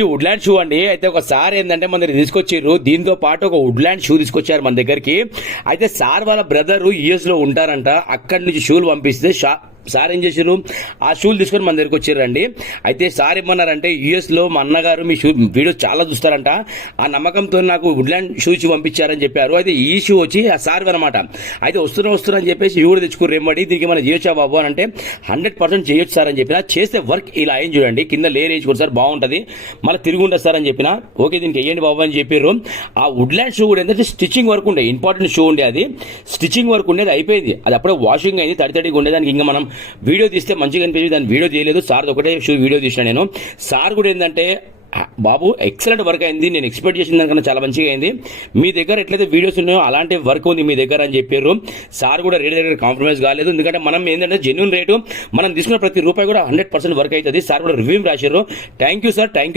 Woodland shoe అండి. అయితే ఒకసారి ఏంటంటే మన దగ్గర తీసుకొచ్చారు, దీంతో పాటు ఒక వుడ్లాండ్ షూ తీసుకొచ్చారు మన దగ్గరికి. అయితే సార్ వాళ్ళ బ్రదర్ యుఎస్ లో ఉంటారంట, అక్కడి నుంచి షూలు పంపిస్తే సార్ ఏం చేశారు, ఆ షూలు తీసుకొని మన దగ్గరికి వచ్చారండి. అయితే సార్ ఏమన్నారంటే, యుఎస్ లో మా అన్నగారు మీ షూ వీడియోస్ చాలా చూస్తారంట, ఆ నమ్మకంతో నాకు వుడ్లాండ్ షూ ఇచ్చి పంపించారని చెప్పారు. అయితే ఈ షూ వచ్చి ఆ సార్ అనమాట. అయితే వస్తున్నా అని చెప్పేసి ఇవి కూడా తెచ్చుకుని రేమడి, దీనికి మనం చేయొచ్చా బాబు అని అంటే 100% చేయొచ్చు సార్ అని చెప్పిన. చేస్తే వర్క్ ఇలా అయింది చూడండి, కింద లేయర్ వేసుకోండి సార్ బాగుంటుంది, మళ్ళీ తిరిగి ఉంటుంది సార్ అని చెప్పిన. ఓకే దీనికి వేయండి బాబు అని చెప్పారు. ఆ వుడ్లాండ్ షూ కూడా ఏంటంటే స్టిచ్చింగ్ వర్క్ ఉండే, ఇంపార్టెంట్ షూ ఉండే, అది స్టిచ్చింగ్ వర్క్ ఉండేది, అయిపోయింది. అది అప్పుడే వాషింగ్ అయింది, తడితడిగా ఉండేదానికి ఇంకా మనం వీడియో తీస్తే మంచిగా అనిపించింది, దాని వీడియో తీయలేదు. సార్ ఒకటే షూ వీడియో తీసిన నేను. సార్ కూడా ఏంటంటే, బాబు ఎక్సలెంట్ వర్క్ అయింది, నేను ఎక్స్పెక్ట్ చేసిన దానికన్నా చాలా మంచిగా అయింది, మీ దగ్గర ఎట్లయితే వీడియోస్ ఉన్నాయో అలాంటి వర్క్ ఉంది మీ దగ్గర అని చెప్పారు. సార్ కూడా రేట్ దగ్గర కాంప్రమైజ్ కాలేదు, ఎందుకంటే మనం ఏంటంటే జెన్యూన్ రేటు, మనం తీసుకున్న ప్రతి రూపాయి కూడా 100% వర్క్ అవుతుంది. సార్ కూడా రివ్యూ రాశారు. Thank you sir, thank you.